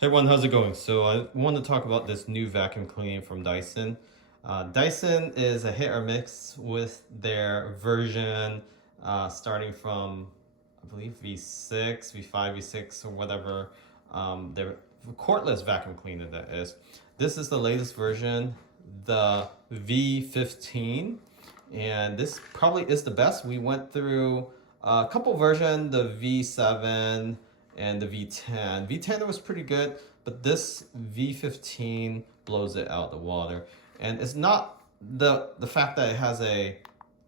Hey everyone, how's it going? So I want to talk about this new vacuum cleaner from Dyson. Dyson is a hit or miss with their version starting from, I believe, V6, V5, V6, or whatever. Their cordless vacuum cleaner, that is. This is the latest version, the V15, and this probably is the best. We went through a couple versions, the V7 and the V10. V10 was pretty good, but this V15 blows it out the water. And it's not the fact that it has a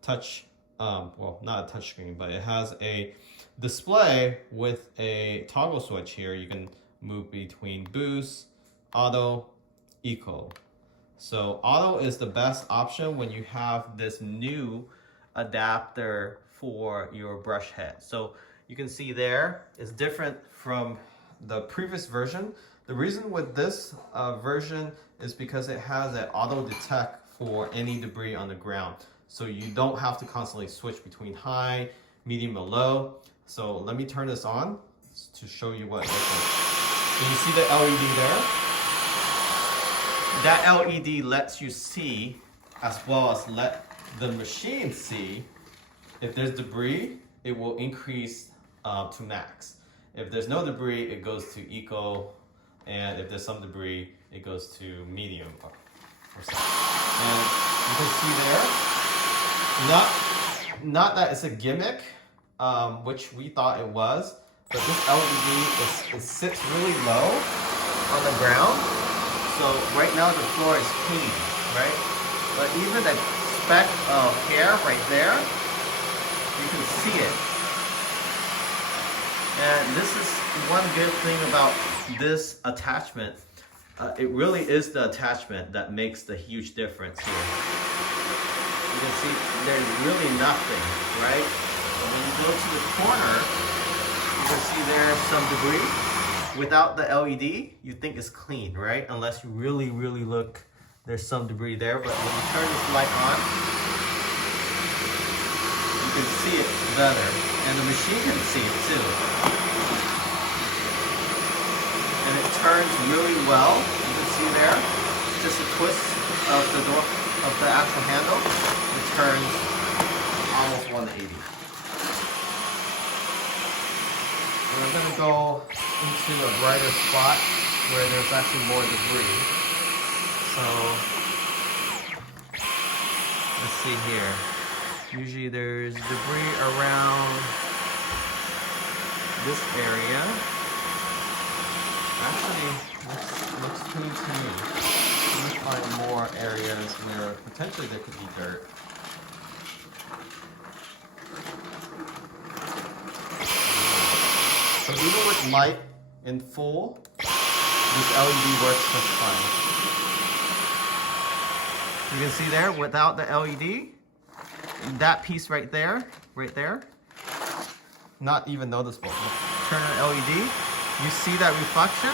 touch, well, not a touch screen, but it has a display with a toggle switch here. You can move between boost, auto, eco. So auto is the best option when you have this new adapter for your brush head. So you can see there it's different from the previous version. The reason with this version is because it has an auto detect for any debris on the ground. So you don't have to constantly switch between high, medium, or low. So let me turn this on to show you what it looks like. Can you see the LED there? That LED lets you see, as well as let the machine see, if there's debris, it will increase to max. If there's no debris, it goes to eco, and if there's some debris, it goes to medium or something. And you can see there, not that it's a gimmick, which we thought it was, but this LED it sits really low on the ground. So right now the floor is clean, right? But even the speck of hair right there, you can see it. And this is one good thing about this attachment. It really is the attachment that makes the huge difference here. You can see there's really nothing, right? And when you go to the corner, you can see there's some debris. Without the LED, you think it's clean, right? Unless you really, really look, there's some debris there. But when you turn this light on, you can see it better. And the machine can see it too. And it turns really well. You can see there, just a twist of the door, of the actual handle, it turns almost 180. We're gonna go into a brighter spot where there's actually more debris. So let's see here. Usually there's debris around this area. Actually, looks clean to me. Let me find more areas where potentially there could be dirt. So even with light in full, this LED works just fine. You can see there, without the LED, that piece right there, not even noticeable. Turn on LED, you see that reflection?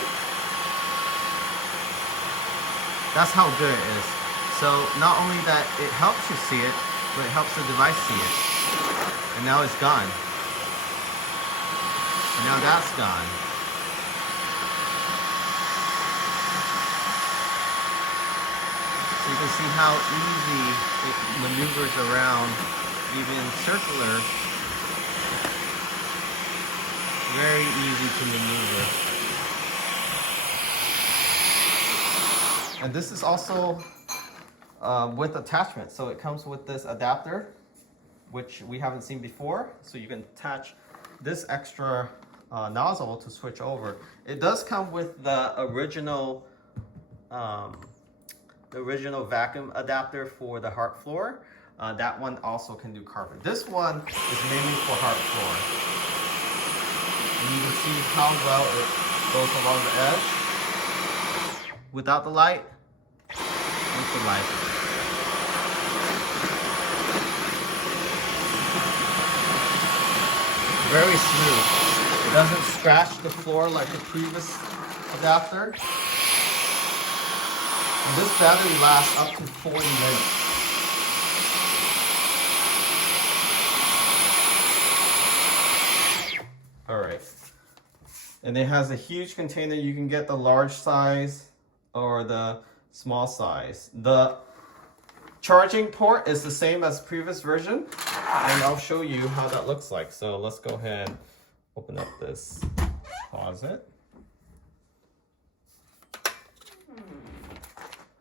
That's how good it is. So not only that it helps you see it, but it helps the device see it. And now it's gone. Now that's gone. So you can see how easy it maneuvers around, even circular. Very easy to maneuver. And this is also with attachment. So it comes with this adapter, which we haven't seen before. So you can attach this extra nozzle to switch over. It does come with the original vacuum adapter for the hard floor. That one also can do carpet. This one is mainly for hard floor. And you can see how well it goes along the edge. Without the light, with the light. Very smooth. It doesn't scratch the floor like the previous adapter. And this battery lasts up to 40 minutes. All right. And it has a huge container. You can get the large size or the small size. The charging port is the same as previous version, and I'll show you how that looks like. So let's go ahead and open up this closet.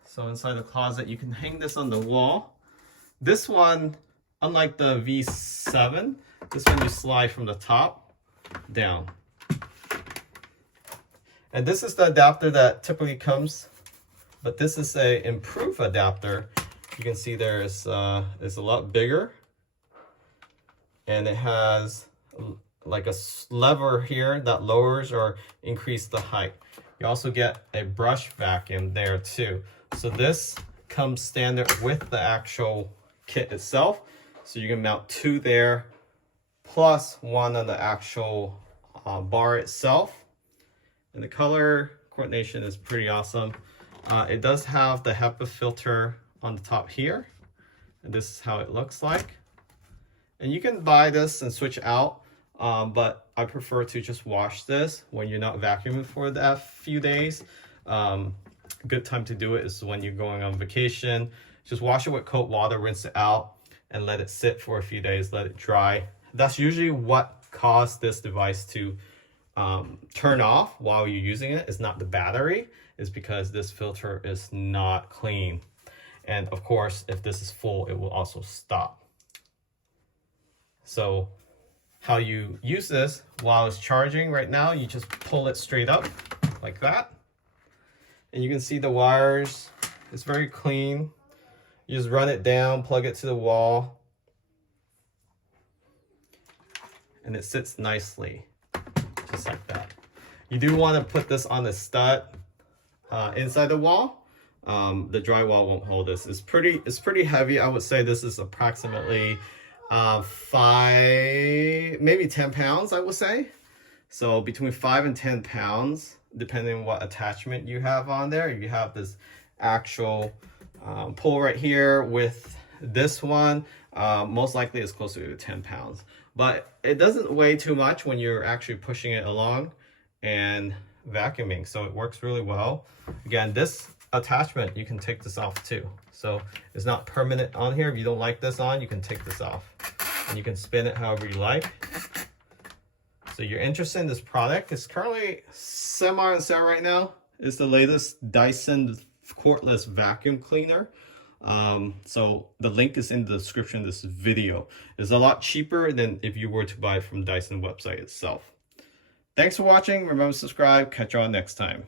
So inside the closet, you can hang this on the wall. This one, unlike the V7, this one you slide from the top down. And this is the adapter that typically comes, but this is a improved adapter. You can see it's a lot bigger, and it has like a lever here that lowers or increases the height. You also get a brush vacuum there too. So this comes standard with the actual kit itself. So you can mount 2 there, plus 1 on the actual bar itself. And the color coordination is pretty awesome. It does have the HEPA filter on the top here, and this is how it looks like. And you can buy this and switch out, but I prefer to just wash this when you're not vacuuming for that few days. Good time to do it is when you're going on vacation. Just wash it with cold water, rinse it out, and let it sit for a few days, let it dry. That's usually what caused this device to turn off while you're using it. It's not the battery, it's because this filter is not clean. And of course, if this is full, it will also stop. So how you use this while it's charging right now, you just pull it straight up like that. And you can see the wires, it's very clean. You just run it down, plug it to the wall, and it sits nicely, just like that. You do want to put this on the stud inside the wall. The drywall won't hold this. It's pretty heavy. I would say this is approximately 5, maybe 10 pounds, I would say. So between 5 and 10 pounds, depending on what attachment you have on there. You have this actual pull right here with this one. Most likely it's closer to 10 pounds. But it doesn't weigh too much when you're actually pushing it along and vacuuming. So it works really well. Again, this attachment, you can take this off too. So it's not permanent on here. If you don't like this on, you can take this off. And you can spin it however you like. So you're interested in this product. It's currently semi on sale right now. It's the latest Dyson cordless vacuum cleaner. So the link is in the description of this video. It's a lot cheaper than if you were to buy it from Dyson website itself. Thanks for watching. Remember to subscribe. Catch you all next time.